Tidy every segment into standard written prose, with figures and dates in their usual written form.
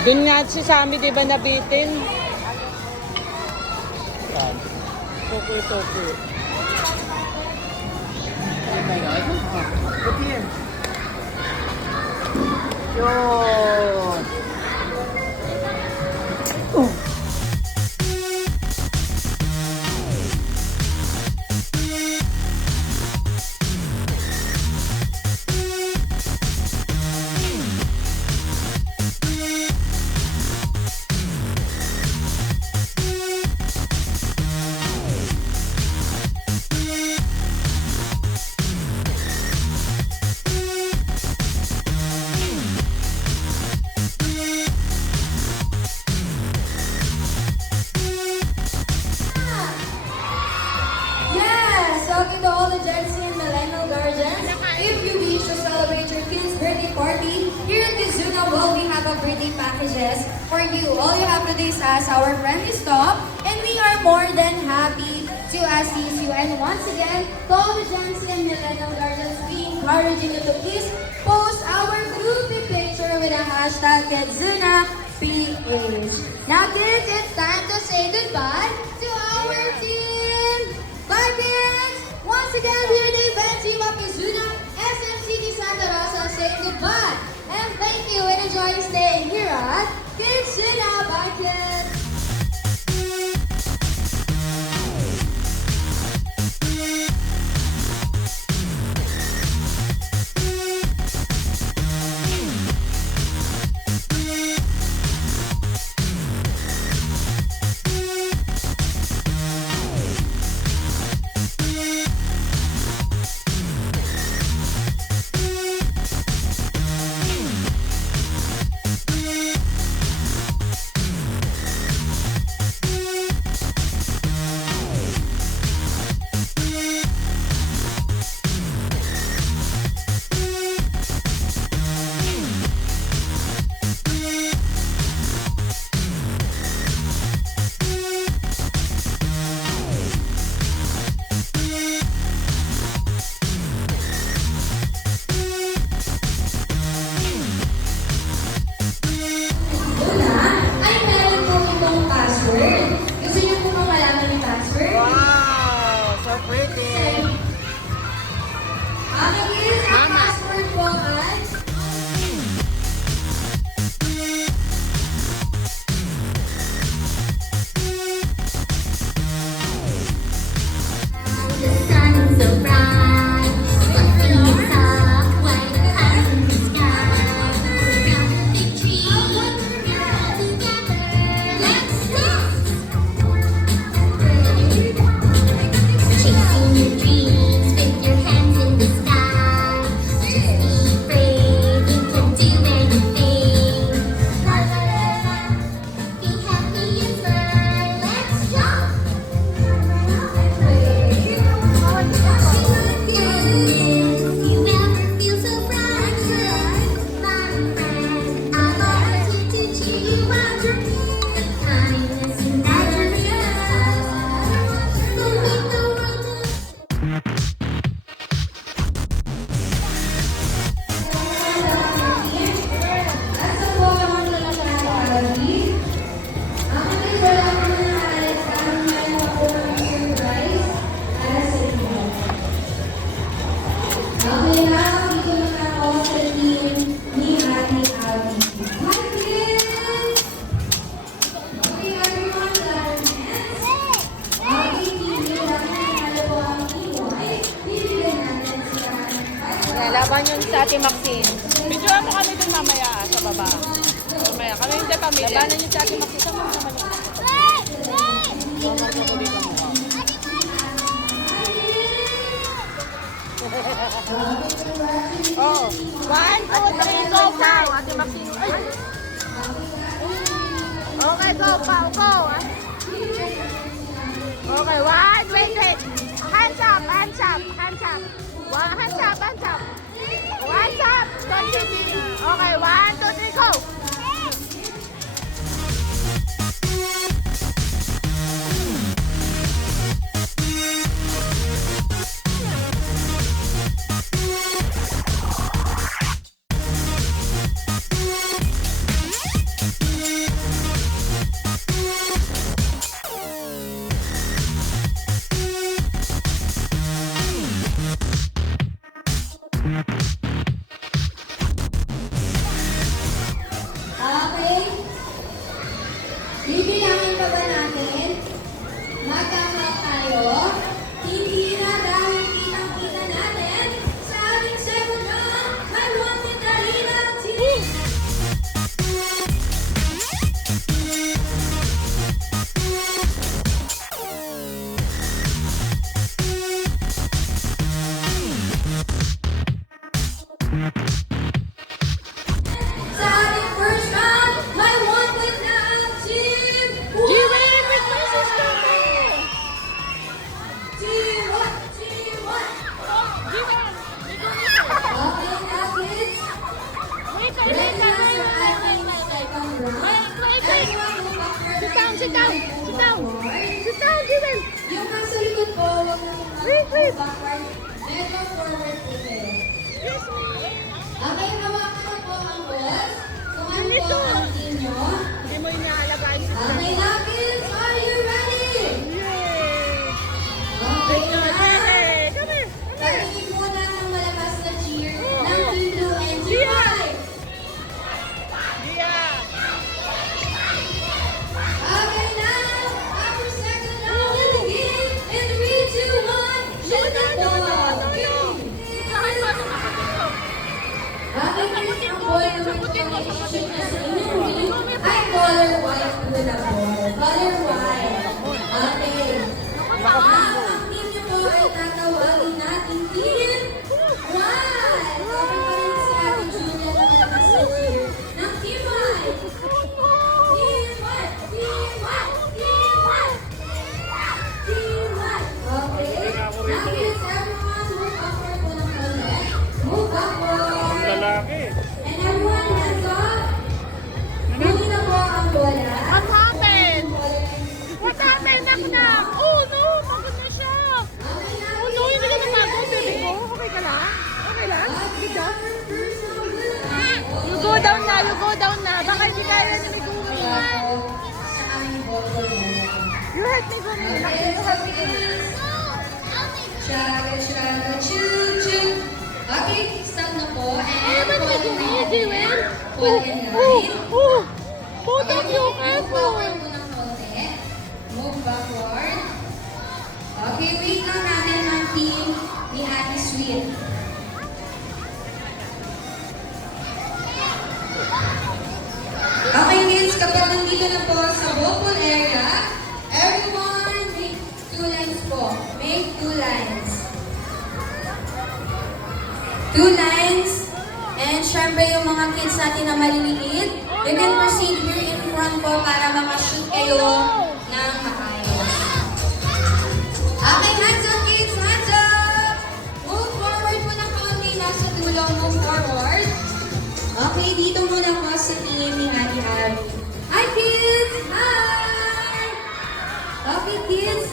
Doon nga si Sammy, di ba, nabitin? Yan. Toku. Look here. Yun. Talking to all the Gen Z and Millennial Guardians, if you wish to celebrate your kid's birthday party, here at Kizuna World, we have a birthday packages for you. All you have to do is ask our friendly stop, and we are more than happy to assist you. And once again, to all the Gen Z and Millennial Guardians, we encouraging you to please post our groupie picture with a hashtag KizunaPH. Now kids, it's time to say goodbye to our team. Bye kids! Once again, we're the event team of Kizuna SMCT Santa Rosa saying goodbye. And thank you and enjoy staying here at Kizuna. Bye kids! Laban yun sa Ate Maxine. Videoan mo kami dun mamaya sa baba. Mamaya. Kami hindi pamilya. Labanan yun sa Ate Maxine. Sama naman yun. Oh, 1, 2, 3, go pa! Ate Maxine. Okay, go pa. Go. Okay, 1, wait. Hands up. Hands up. Hands up. Continue. Okay, 1, 2, 3, go. Sa ating first round, may 1 point na ang Team G-Win with my sister mo! Team 1! Team 1! G-Win! Okay na, kids. Wait, Ready na sa ating second round. Everyone move backward. Sit down, sit down, sit down. Forward. Sit down, G-Win! Yung nasa likod po, huwag na move backward. Medyo forward po kayo. Okay, hawakan na po ang balls. Kung ano po ang team nyo. Hindi mo inaalagaan si Okay na, kids. Are you ready? Yay! Okay na. Hey, come here! Parinig muna ng malakas na cheer ng Team Blue and Team White. Gia! Okay na. Our second round will begin in 3, 2, 1. Shoot the ball. Ay, paano kapatid ko? Okay, kids. Ang ball na may shoot na sa inyo. Ay, color white po na ball. Color white. Okay. Ang team niyo po ay tatawagin natin Team White. Okay pa rin si Ate Julia na malakas na cheer ng Team White. Team White! Team White! Team White! Team White! Okay. Now kids, everyone move backward po ng konti. Move backward. Lalaki. And everyone hands up. Huli na po ang bola. What happened? What happened? Nak! Oh no! Pagod na siya! Okay na. Oh no! Hindi ka napagod, baby ko. Okay ka lang? Okay lang? Good job. You go down na! You go down na! Baka hindi kaya na may gumawa. Sa aming bottle na. You hurt me, Gumi. You hurt me, Gumi. Chaga, chaga, choo, choo. Okay, stop na po. And Ba't may Gumi, Jewel? fall in Oh! line. Oh! Hold on, you Move careful! backward po ng konti. Move backward. Okay, wait lang natin ang team ni Ate Sweet. Okay, kids, kapag nandito na po sa ballpool area, everyone make 2 lines po. Make 2 lines. 2 lines. And syempre yung mga kids natin na maliliit, you can proceed here in front po para makashoot kayo ng maayos. Okay, hands up kids, hands up! Move forward po ng konti, nasa dulo, move forward. Okay, dito muna po sa team ni Ate Abby. Hi kids! Hi! Okay kids,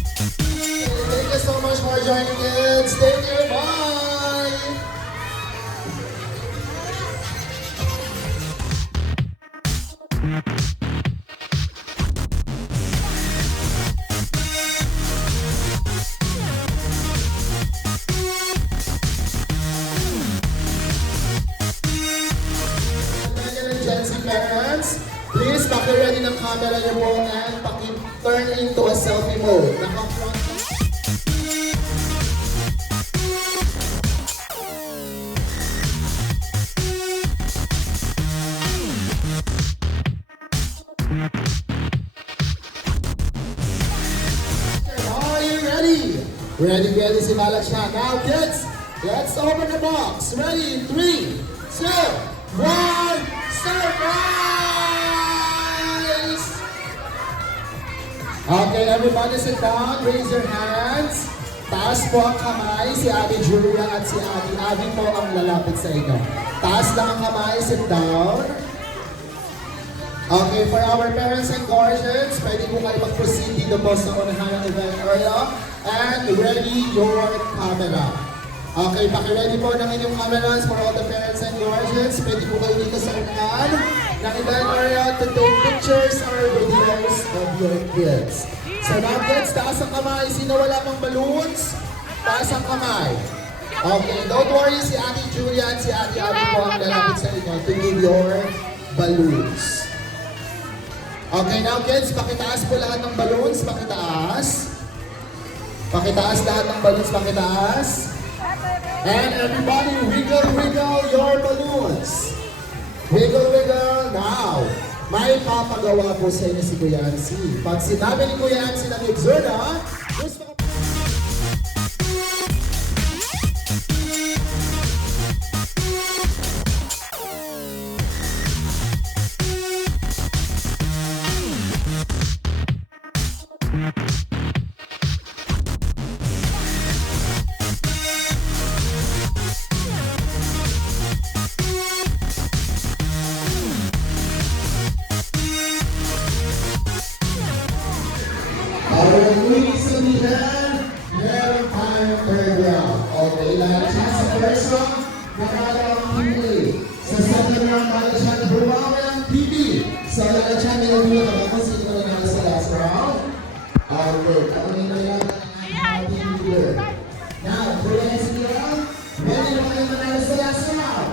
Thank you so much for joining kids. Take care. Bye. Gen Z parents, please paki-ready ng camera niyo po and paki-turn into a selfie mode. Naka-front. Are you ready? Ready si Malak siya. Now kids, let's open the box. Ready? 3, 2, 1, surprise! Okay, everybody sit down. Raise your hands. Taas po ang kamay. Si Ate Julia at si Ate Abby po ang lalapit sa inyo. Taas lang ang kamay. Sit down. Okay, for our parents and guardians, pwede po kayo mag-proceed dito po sa unahan ng event area. And ready your camera. Okay, paki-ready po ng inyong cameras for all the parents and guardians. Pwede po kayo dito sa unahan ng event area to take pictures or videos of your kids. So now kids, taas ang kamay. Sino wala pang balloons? Taas ang kamay. Okay, don't worry, si Ate Julia at si Ate Abby po ang lalapit sa inyo to give your balloons. Okay, now kids, pakitaas po lahat ng balloons, pakitaas. Pakitaas lahat ng balloons, pakitaas. And everybody, wiggle, wiggle your balloons. Wiggle, wiggle. Now, may papagawa po sa inyo si Kuya Ansi. Pag sinabi ni Kuya Ansi ng Exurna, gusto ko... Alright, ibig sabihin, meron tayong third round. Okay, lahat siya sa first round, nakalang hindi. Sa second round, lahat siya bumawi ang TV. So, lahat siya nilagula ka ba sino na nila sa last round? Okay, ako na yan ang TV player. Now, Kuya Ansi, ready na kayo manalo sa last round?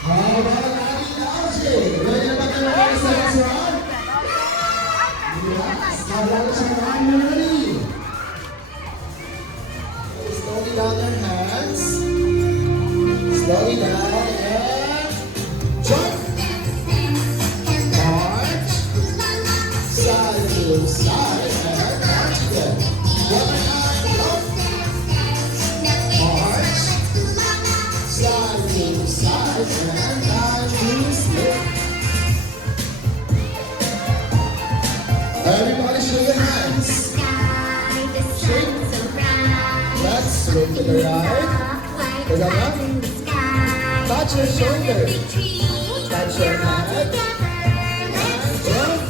How about Ate Algie? Ready na ba kayo manalo sa last round? Yes, now that is around you ready. Slowly down their hands. Slowly down and jump. March. Side to side and march again. One more time, go. March. Side to side and march to slip. Everybody shake your hands. Shake. Let's swing to the right. To the left. Touch your shoulder. Touch your head. And jump.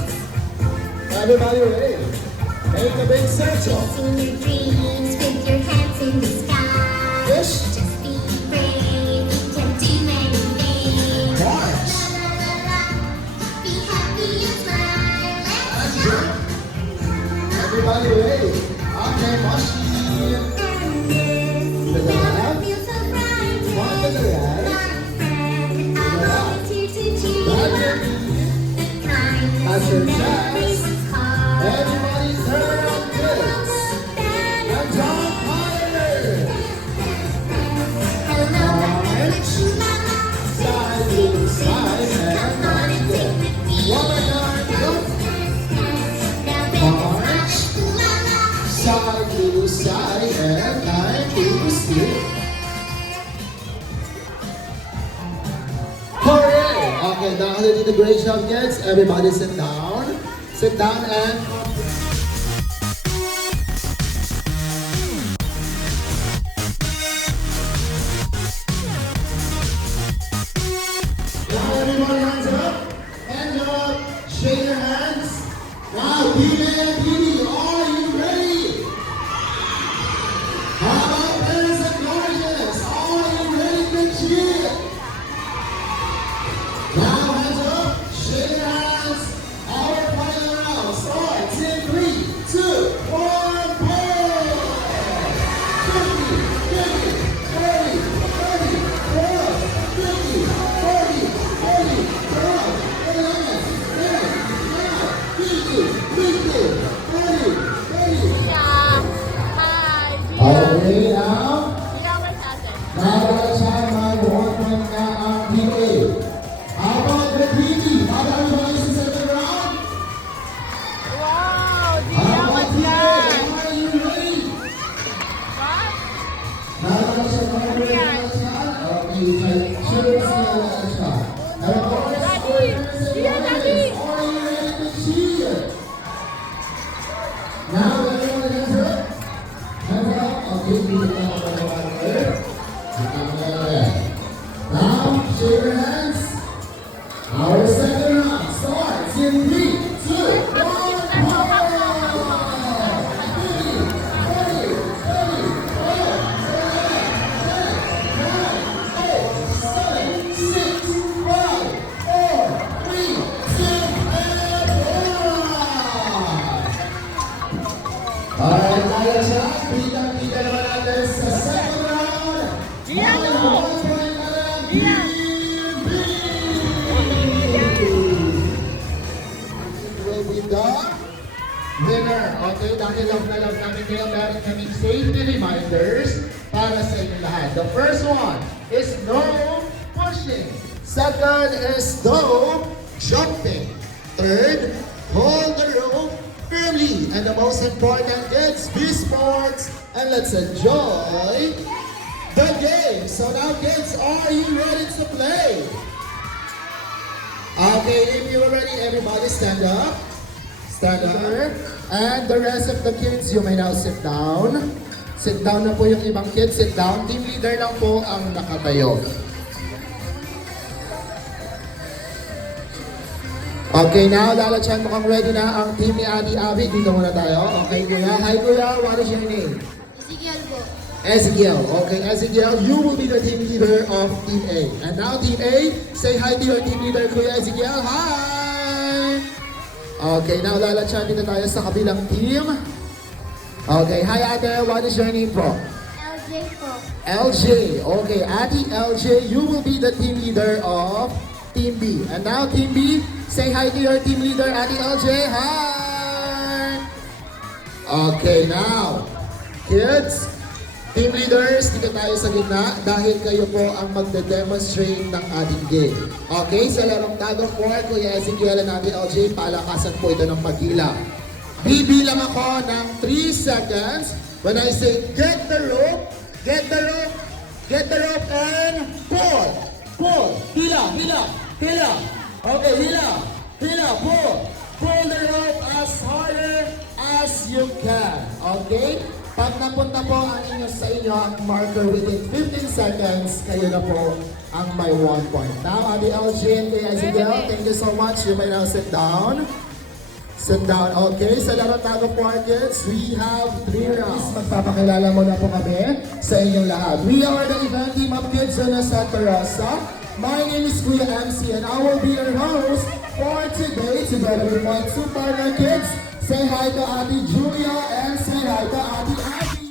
Everybody ready? Make a big circle. Fish. March. And jump. Everybody ready? Okay, Moshi. To the left. One to the right. Back your knee. Touch your chest. Everybody turn on kids. And jump higher. March. Side to side and march again. One more time. Go. March. Side to side and time to sleep. Hooray! Okay, now they did a great job, kids. Everybody sit down. Sit down and... Now everybody hands up. Hands up. Shake your hands. Now, Phoebe and Phoebe, are you ready? How about parents and guardians? Are you ready to cheer? Now, hands up. Shake your hands. Our final round starts in 3, 2, 1, play! 50, 50, 30, 30, 12, 50, 40, 40, 12, 11, 10, 9, 50, 50, 30, 30. Okay, now. Now let's have my one na ang PA. How about the PG? How about everybody sa second round? Wow! How about PA? Are you ready? Now let's have my one shot. Okay, sure is the shot. Now Daddy! Cheer, Daddy! are you ready to cheer? Now everyone hands up. Hands up. Okay, we can talk about it. Now, shake your hands. Our second round starts in 3, 2, 1. Alright, kaya siya. Kita naman natin 1 point na lang, Team B! Will be the winner. Okay, dahil love na love namin kayo, meron kaming safety reminders para sa inyo lahat. The first one is no pushing. Second is no jumping. Third, hold the rope firmly. And the most important, it's B Sports. And let's enjoy the game. So now kids, are you ready to play? Okay, if you are ready, everybody stand up. Stand up. And the rest of the kids, you may now sit down. Sit down na po yung ibang kids. Sit down. Team leader lang po ang nakatayo. Okay, now, Lalachan, mukhang ready na ang team ni Adi Abby. Dito muna tayo. Okay, kuya. Hi, kuya. What is your name? Ezekiel po. Ezekiel. Okay, Ezekiel, you will be the team leader of Team A. And now, Team A, say hi to your team leader, Kuya Ezekiel. Hi! Okay, now, Lalachan, dito tayo sa kabilang team. Okay, hi, Ate. What is your name po? LJ po. LJ. Okay, Ate LJ, you will be the team leader of Team B. And now, Team B, say hi to your team leader, Ate LJ. Hi! Okay, now, kids, team leaders, dito tayo sa gitna dahil kayo po ang magde-demonstrate ng ating game. Okay, sa larong tag of war, Kuya Ezekiel and Ate LJ, palakasan po ito ng pagila. Bibilang ako ng 3 seconds. When I say get the rope, get the rope, get the rope, and pull. Pull. Hila, hila, hila. Okay, hila, hila, pull. Pull the rope as harder as you can. Okay? Pag napunta po ang inyo sa inyo ang marker within 15 seconds, kayo na po ang may 1 point. Now, Ate LJ and Kuya Ezekiel, thank you so much. You may now sit down. Sit down. Okay, sa laro tago po kids, we have 3 rounds. Magpapakilala mo na po kami sa inyong lahat. We are the event team of Kids on Santa Teresa. My name is Kuya MC and I will be your host for today together with my 2 partner kids. Say hi to Ate Julia and say hi to Ate Abby.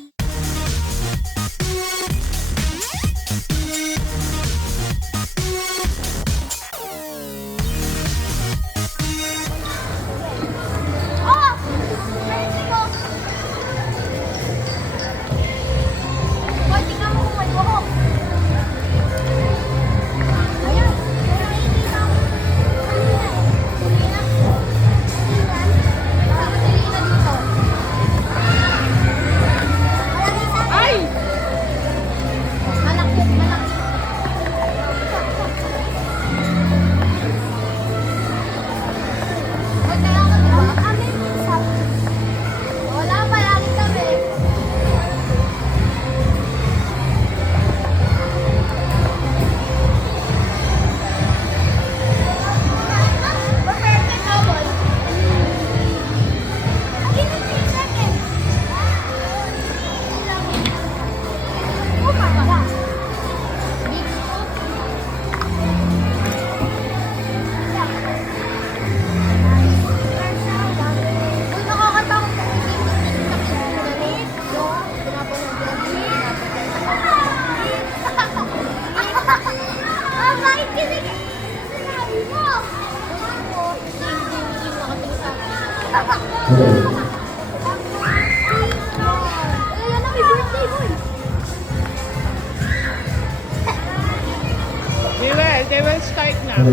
They will start now.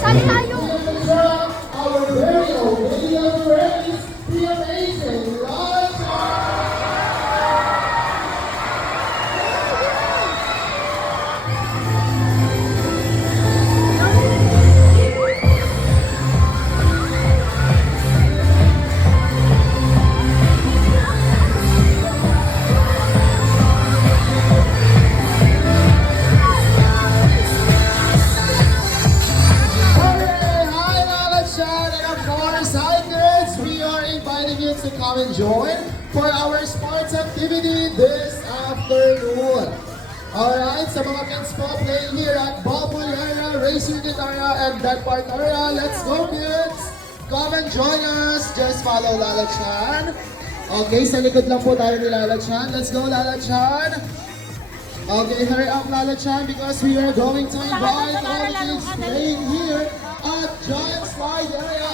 Sali tayo! Our very own video friends, the amazing Live. To come and join for our sports activity this afternoon. Alright, sa mga kids po playing here at Ballpool area, Racing Area, and that part area, let's go kids! Come and join us. Just follow Lala Chan. Okay, sa likod lang po tayo ni Lala Chan. Let's go, Lala Chan. Okay, hurry up, Lala Chan, because we are going to invite all the kids playing here at Giant Slide Area.